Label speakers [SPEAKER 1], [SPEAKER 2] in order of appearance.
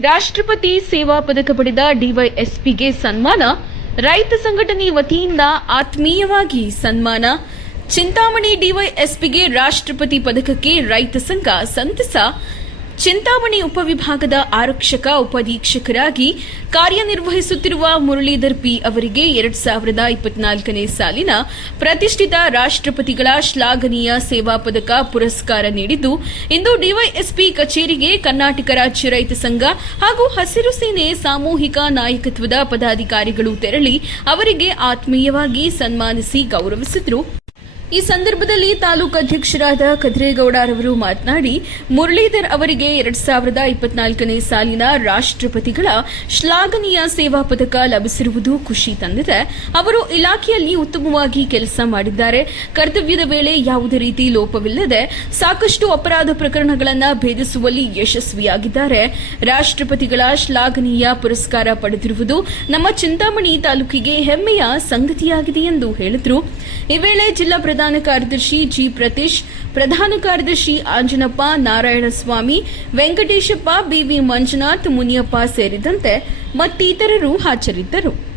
[SPEAKER 1] ರಾಷ್ಟ್ರಪತಿ ಸೇವಾ ಪದಕ ಪಡೆದ ಡಿವೈಎಸ್ಪಿಗೆ ಸನ್ಮಾನ, ರೈತ ಸಂಘಟನೆ ವತಿಯಿಂದ ಆತ್ಮೀಯವಾಗಿ ಸನ್ಮಾನ. ಚಿಂತಾಮಣಿ ಡಿವೈಎಸ್ಪಿಗೆ ರಾಷ್ಟ್ರಪತಿ ಪದಕಕ್ಕೆ ರೈತ ಸಂಘ ಸಂತಸ. ಚಿಂತಾಮಣಿ ಉಪವಿಭಾಗದ ಆರಕ್ಷಕ ಉಪಾಧೀಕ್ಷಕರಾಗಿ ಕಾರ್ಯನಿರ್ವಹಿಸುತ್ತಿರುವ ಮುರಳೀಧರ್ ಪಿ ಅವರಿಗೆ ಎರಡ್ ಸಾವಿರದ ಇಪ್ಪತ್ನಾಲ್ಕನೇ ಸಾಲಿನ ಪ್ರತಿಷ್ಠಿತ ರಾಷ್ಟ್ರಪತಿಗಳ ಶ್ಲಾಘನೀಯ ಸೇವಾ ಪದಕ ಪುರಸ್ಕಾರ ನೀಡಿದ್ದು, ಇಂದು ಡಿವೈಎಸ್ಪಿ ಕಚೇರಿಗೆ ಕರ್ನಾಟಕ ರಾಜ್ಯ ರೈತ ಸಂಘ ಹಾಗೂ ಹಸಿರು ಸೇನೆ ಸಾಮೂಹಿಕ ನಾಯಕತ್ವದ ಪದಾಧಿಕಾರಿಗಳು ತೆರಳಿ ಅವರಿಗೆ ಆತ್ಮೀಯವಾಗಿ ಸನ್ಮಾನಿಸಿ ಗೌರವಿಸಿದರು. ಈ ಸಂದರ್ಭದಲ್ಲಿ ತಾಲೂಕು ಅಧ್ಯಕ್ಷರಾದ ಕದ್ರೇಗೌಡರವರು ಮಾತನಾಡಿ, ಮುರಳೀಧರ್ ಅವರಿಗೆ ಎರಡ್ ಸಾವಿರದ ಇಪ್ಪತ್ನಾಲ್ಕನೇ ಸಾಲಿನ ರಾಷ್ಟ್ರಪತಿಗಳ ಶ್ಲಾಘನೀಯ ಸೇವಾ ಪದಕ ಲಭಿಸಿರುವುದು ಖುಷಿ ತಂದಿದೆ. ಅವರು ಇಲಾಖೆಯಲ್ಲಿ ಉತ್ತಮವಾಗಿ ಕೆಲಸ ಮಾಡಿದ್ದಾರೆ. ಕರ್ತವ್ಯದ ವೇಳೆ ಯಾವುದೇ ರೀತಿ ಲೋಪವಿಲ್ಲದೆ ಸಾಕಷ್ಟು ಅಪರಾಧ ಪ್ರಕರಣಗಳನ್ನು ಭೇದಿಸುವಲ್ಲಿ ಯಶಸ್ವಿಯಾಗಿದ್ದಾರೆ. ರಾಷ್ಟ್ರಪತಿಗಳ ಶ್ಲಾಘನೀಯ ಪುರಸ್ಕಾರ ಪಡೆದಿರುವುದು ನಮ್ಮ ಚಿಂತಾಮಣಿ ತಾಲೂಕಿಗೆ ಹೆಮ್ಮೆಯ ಸಂಗತಿಯಾಗಿದೆ ಎಂದು ಹೇಳಿದರು. ಈ ವೇಳೆ ಜಿಲ್ಲಾ ಪ್ರಧಾನ ಕಾರ್ಯದರ್ಶಿ ಜಿ ಪ್ರತೀಶ್, ಪ್ರಧಾನ ಕಾರ್ಯದರ್ಶಿ ಆಂಜನಪ್ಪ ನಾರಾಯಣಸ್ವಾಮಿ, ವೆಂಕಟೇಶಪ್ಪ ಬಿವಿ ಮಂಜುನಾಥ್, ಮುನಿಯಪ್ಪ ಸೇರಿದಂತೆ ಮತ್ತಿತರರು ಹಾಜರಿದ್ದರು.